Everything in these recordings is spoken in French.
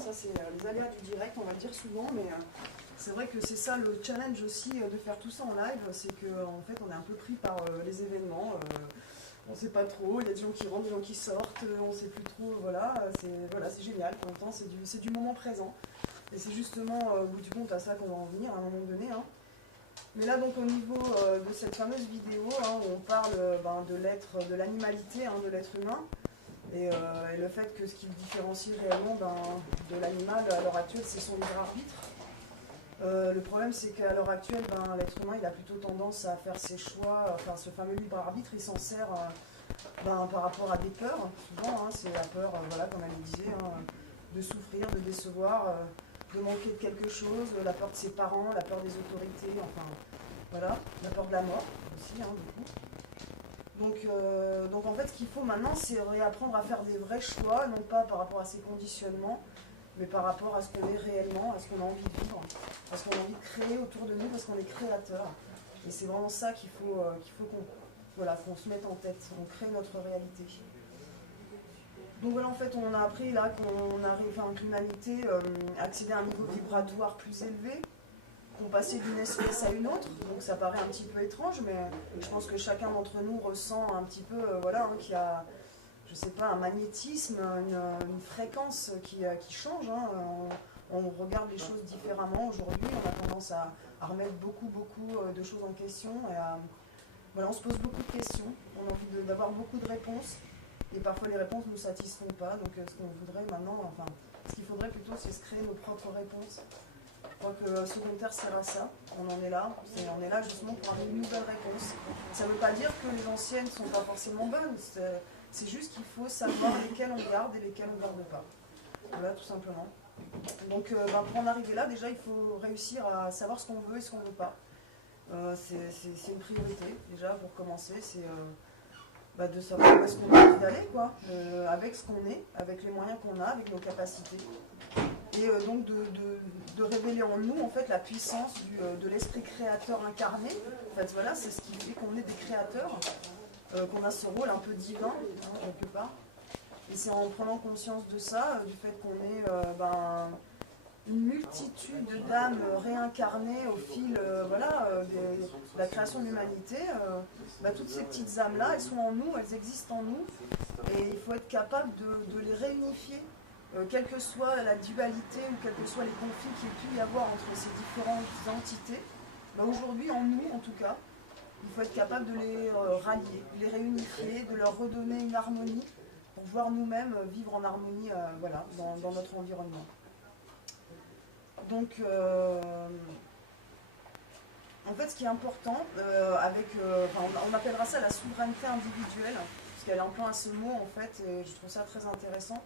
ça c'est les aléas du direct, on va le dire souvent, mais c'est vrai que c'est ça le challenge aussi de faire tout ça en live, c'est qu'en fait on est un peu pris par les événements, on sait pas trop, il y a des gens qui rentrent, des gens qui sortent, on sait plus trop, voilà, c'est génial, en même temps c'est du moment présent, et c'est justement au bout du compte à ça qu'on va en venir à un moment donné. Hein. Mais là donc au niveau de cette fameuse vidéo, hein, où on parle de l'animalité, hein, de l'être humain, et le fait que ce qui le différencie réellement de l'animal à l'heure actuelle, c'est son libre arbitre. Le problème, c'est qu'à l'heure actuelle, l'être humain il a plutôt tendance à faire ses choix, enfin ce fameux libre arbitre, il s'en sert par rapport à des peurs, souvent, hein, c'est la peur, voilà, comme elle le disait, hein, de souffrir, de décevoir, de manquer de quelque chose, la peur de ses parents, la peur des autorités, enfin voilà, la peur de la mort aussi, hein, du coup. Donc en fait, ce qu'il faut maintenant, c'est réapprendre à faire des vrais choix, non pas par rapport à ses conditionnements, mais par rapport à ce qu'on est réellement, à ce qu'on a envie de vivre, à ce qu'on a envie de créer autour de nous, parce qu'on est créateur. Et c'est vraiment ça qu'il faut qu'on se mette en tête, on crée notre réalité. Donc voilà, en fait, on a appris là qu'on arrive à l'humanité accéder à un niveau vibratoire plus élevé, qu'on passait d'une espèce à une autre, donc ça paraît un petit peu étrange, mais je pense que chacun d'entre nous ressent un petit peu, qu'il y a, je sais pas, un magnétisme, une fréquence qui change. Hein. On regarde les choses différemment aujourd'hui, on a tendance à remettre beaucoup de choses en question, et on se pose beaucoup de questions, on a envie d'avoir beaucoup de réponses, et parfois les réponses ne nous satisfont pas, donc ce qu'on voudrait maintenant, ce qu'il faudrait plutôt, c'est se créer nos propres réponses. Je crois que secondaire sert à ça, on en est là, on est là justement pour avoir une nouvelle réponse. Ça ne veut pas dire que les anciennes ne sont pas forcément bonnes, c'est juste qu'il faut savoir lesquelles on garde et lesquelles on ne garde pas. Voilà, tout simplement. Donc pour en arriver là, déjà il faut réussir à savoir ce qu'on veut et ce qu'on ne veut pas. C'est une priorité, déjà pour commencer, c'est de savoir où est-ce qu'on a envie d'aller, quoi, avec ce qu'on est, avec les moyens qu'on a, avec nos capacités. Et donc de révéler en nous en fait la puissance de l'esprit créateur incarné. En fait voilà, c'est ce qui fait qu'on est des créateurs, qu'on a ce rôle un peu divin, hein, quelque part. Et c'est en prenant conscience de ça, du fait qu'on est une multitude d'âmes réincarnées au fil de la création de l'humanité. Toutes ces petites âmes-là, elles sont en nous, elles existent en nous, et il faut être capable de les réunifier. Quelle que soit la dualité ou quels que soient les conflits qu'il y ait pu y avoir entre ces différentes entités, aujourd'hui, en nous en tout cas, il faut être capable de les rallier, de les réunifier, de leur redonner une harmonie pour pouvoir nous-mêmes vivre en harmonie dans notre environnement. Donc, en fait, ce qui est important, on appellera ça la souveraineté individuelle, parce qu'elle emploie ce mot, en fait, et je trouve ça très intéressant.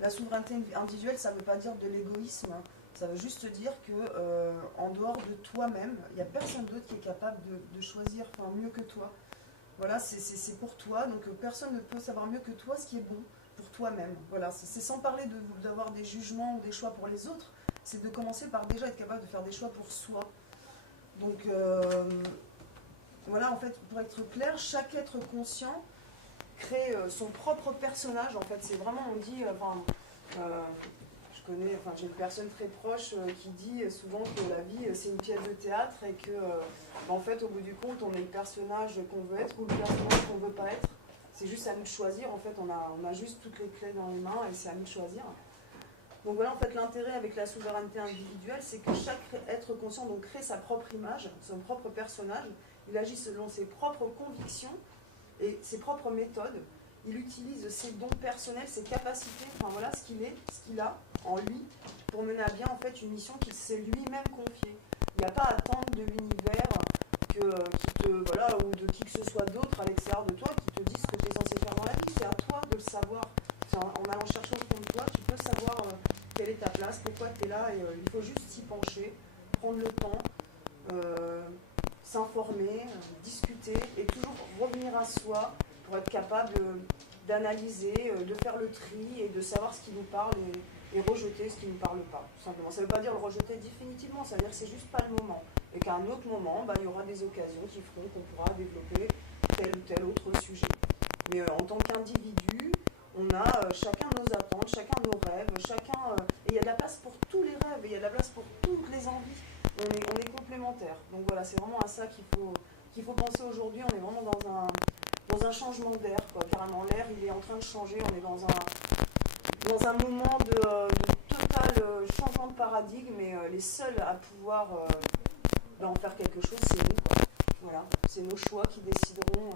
La souveraineté individuelle, ça ne veut pas dire de l'égoïsme, ça veut juste dire qu'en dehors de toi-même, il n'y a personne d'autre qui est capable de choisir mieux que toi. Voilà, c'est pour toi, donc personne ne peut savoir mieux que toi ce qui est bon pour toi-même. Voilà, c'est sans parler d'avoir des jugements ou des choix pour les autres, c'est de commencer par déjà être capable de faire des choix pour soi. Donc voilà, en fait, pour être clair, chaque être conscient crée son propre personnage. En fait, c'est vraiment, on dit, j'ai une personne très proche qui dit souvent que la vie c'est une pièce de théâtre et que en fait au bout du compte on est le personnage qu'on veut être ou le personnage qu'on veut pas être. C'est juste à nous de choisir, en fait on a juste toutes les clés dans les mains et c'est à nous de choisir. Donc voilà, en fait l'intérêt avec la souveraineté individuelle, c'est que chaque être conscient donc crée sa propre image, son propre personnage, il agit selon ses propres convictions et ses propres méthodes. Il utilise ses dons personnels, ses capacités, ce qu'il a en lui, pour mener à bien en fait une mission qu'il s'est lui-même confiée. Il n'y a pas à attendre de l'univers ou de qui que ce soit d'autre à l'extérieur de toi qui te dise ce que tu es censé faire dans la vie. C'est à toi de le savoir. En allant chercher au fond de toi, tu peux savoir quelle est ta place, pourquoi tu es là, et il faut juste s'y pencher, prendre le temps, s'informer, discuter, et toujours revenir à soi, pour être capable d'analyser, de faire le tri et de savoir ce qui nous parle et rejeter ce qui ne nous parle pas, tout simplement. Ça ne veut pas dire le rejeter définitivement, ça veut dire que c'est juste pas le moment. Et qu'à un autre moment, il y aura des occasions qui feront qu'on pourra développer tel ou tel autre sujet. Mais en tant qu'individu, on a chacun nos attentes, chacun nos rêves, et il y a de la il y a de la place pour toutes les envies. On est complémentaires. Donc voilà, c'est vraiment à ça qu'il faut penser aujourd'hui. On est vraiment dans un changement d'air, quoi. Carrément, l'air, il est en train de changer. On est dans un moment de total changement de paradigme, et les seuls à pouvoir en faire quelque chose, c'est nous, quoi. Voilà, c'est nos choix qui décideront